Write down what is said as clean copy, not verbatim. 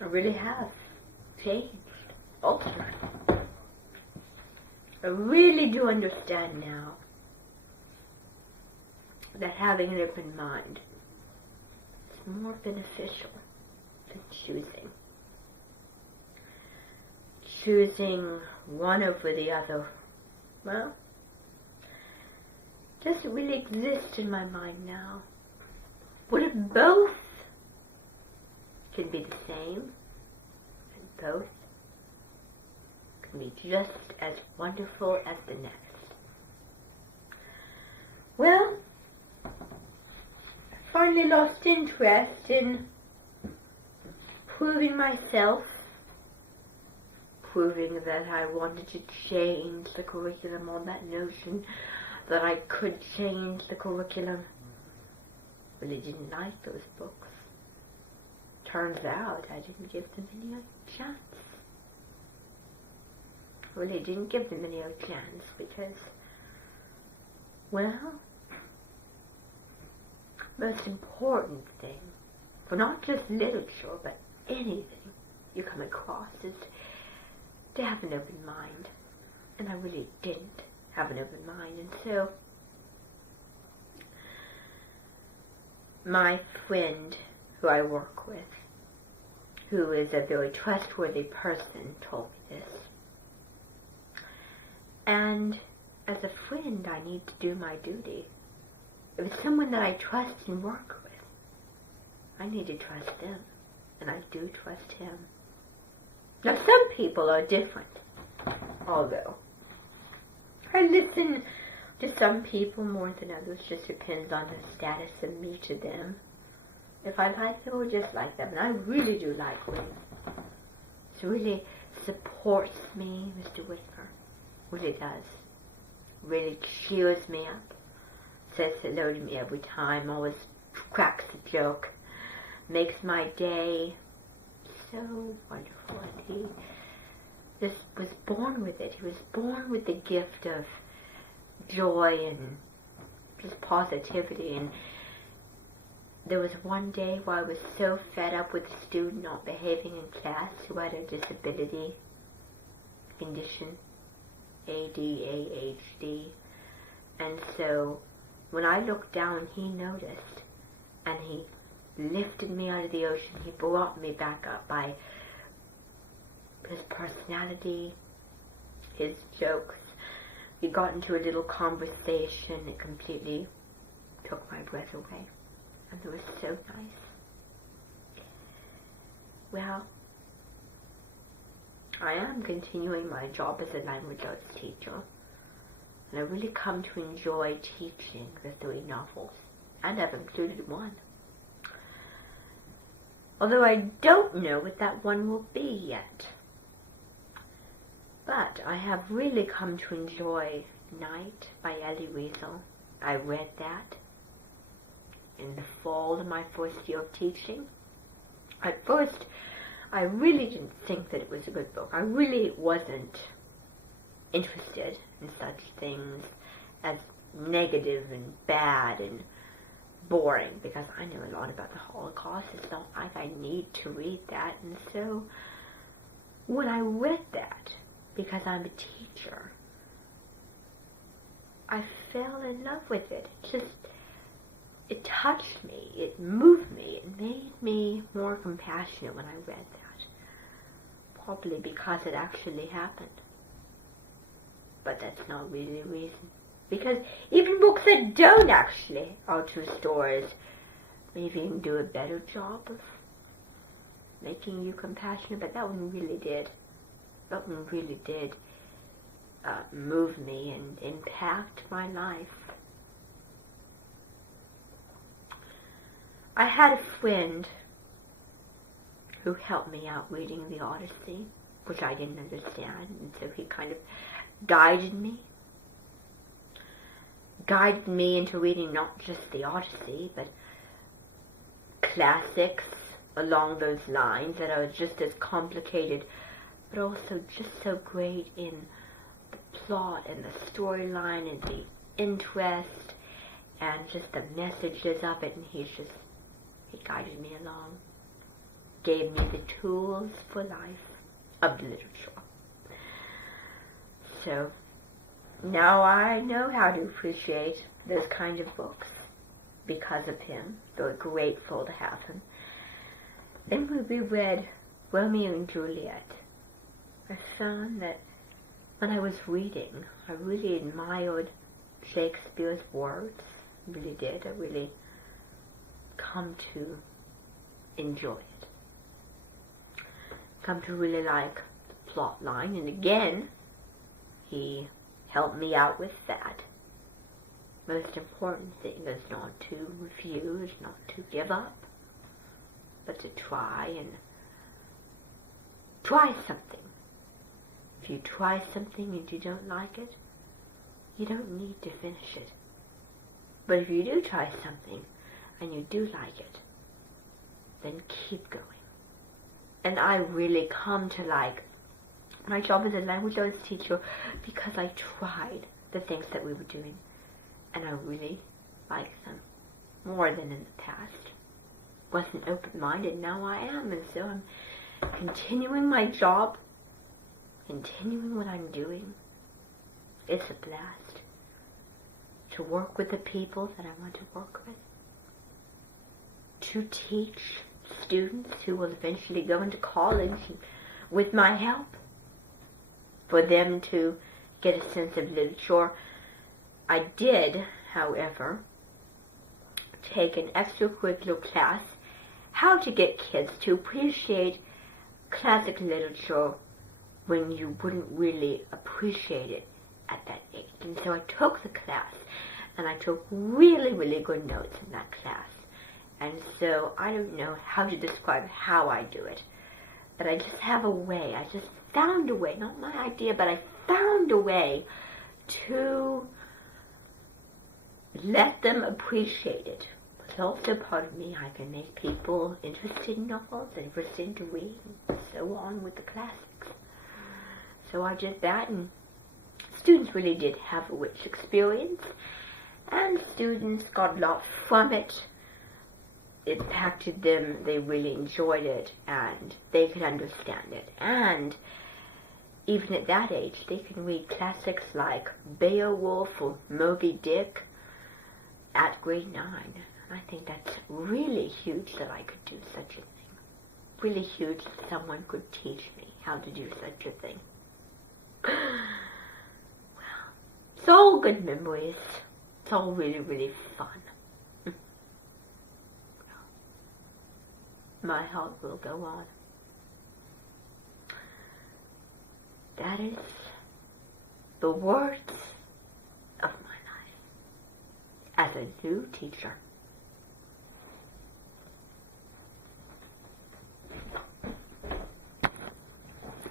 I really have changed, altered. I really do understand now that having an open mind is more beneficial than choosing. Choosing one over the other, well, doesn't really exist in my mind now. What if both can be the same, and both can be just as wonderful as the next? Well, I finally lost interest in proving myself, proving that I wanted to change the curriculum, on that notion that I could change the curriculum. Really didn't like those books. Turns out I didn't give them any chance. Really didn't give them any chance because, well, most important thing for not just literature but anything you come across is to have an open mind. And I really didn't have an open mind, and so my friend who I work with, who is a very trustworthy person, told me this. And as a friend, I need to do my duty. If it's someone that I trust and work with, I need to trust them, and I do trust him. Now, some people are different, although I listen to some people more than others. Just depends on the status of me to them. If I like them or dislike them, and I really do like William. It really supports me, Mr. Whitaker. Really does. Really cheers me up. Says hello to me every time. Always cracks a joke. Makes my day so wonderful. And he just was born with it. He was born with the gift of joy and just positivity. And there was one day where I was so fed up with a student not behaving in class who had a disability condition, ADHD. And so when I looked down, he noticed, and he lifted me out of the ocean. He brought me back up by his personality, his jokes. We got into a little conversation. It completely took my breath away. And it was so nice. Well, I am continuing my job as a language arts teacher. And I really come to enjoy teaching the 3 novels. And I've included one. Although I don't know what that one will be yet. But I have really come to enjoy Night by Elie Wiesel. I read that in the fall of my first year of teaching. At first, I really didn't think that it was a good book. I really wasn't interested in such things as negative and bad and boring, because I know a lot about the Holocaust. It's not like I need to read that. And so when I read that, because I'm a teacher, I fell in love with it. It touched me, it moved me, it made me more compassionate when I read that. Probably because it actually happened. But that's not really the reason. Because even books that don't actually are true stories maybe even do a better job of making you compassionate, but that one really did. That one really did move me and impact my life. I had a friend who helped me out reading the Odyssey, which I didn't understand, and so he kind of guided me into reading not just the Odyssey, but classics along those lines that are just as complicated, but also just so great in the plot and the storyline and the interest and just the messages of it, and he guided me along. gave me the tools for life of literature. So now I know how to appreciate those kind of books because of him. Very grateful to have him. Then when we read Romeo and Juliet, I found that when I was reading, I really admired Shakespeare's words. I really did. I really come to enjoy it. Come to really like the plot line. And again, he helped me out with that. Most important thing is not to refuse, not to give up, but to try something. If you try something and you don't like it, you don't need to finish it. But if you do try something and you do like it, then keep going. And I really come to like my job as a language arts teacher because I tried the things that we were doing, and I really like them more than in the past. Wasn't open-minded, now I am, and so I'm continuing my job, continuing what I'm doing. It's a blast to work with the people that I want to work with, to teach students who will eventually go into college with my help, for them to get a sense of literature. I did, however, take an extracurricular class, how to get kids to appreciate classic literature when you wouldn't really appreciate it at that age. And so I took the class, and I took really, really good notes in that class. And so I don't know how to describe how I do it, but I just have a way. I just found a way, not my idea, but I found a way to let them appreciate it. It's also part of me. I can make people interested in novels, interested to read, and so on with the classics. So I did that, and students really did have a rich experience, and students got a lot from it. It impacted them, they really enjoyed it, and they could understand it. And even at that age, they can read classics like Beowulf or Moby Dick at grade 9. And I think that's really huge that I could do such a thing. Really huge that someone could teach me how to do such a thing. Well, it's all good memories. It's all really, really fun. My heart will go on. That is the words of my life as a new teacher.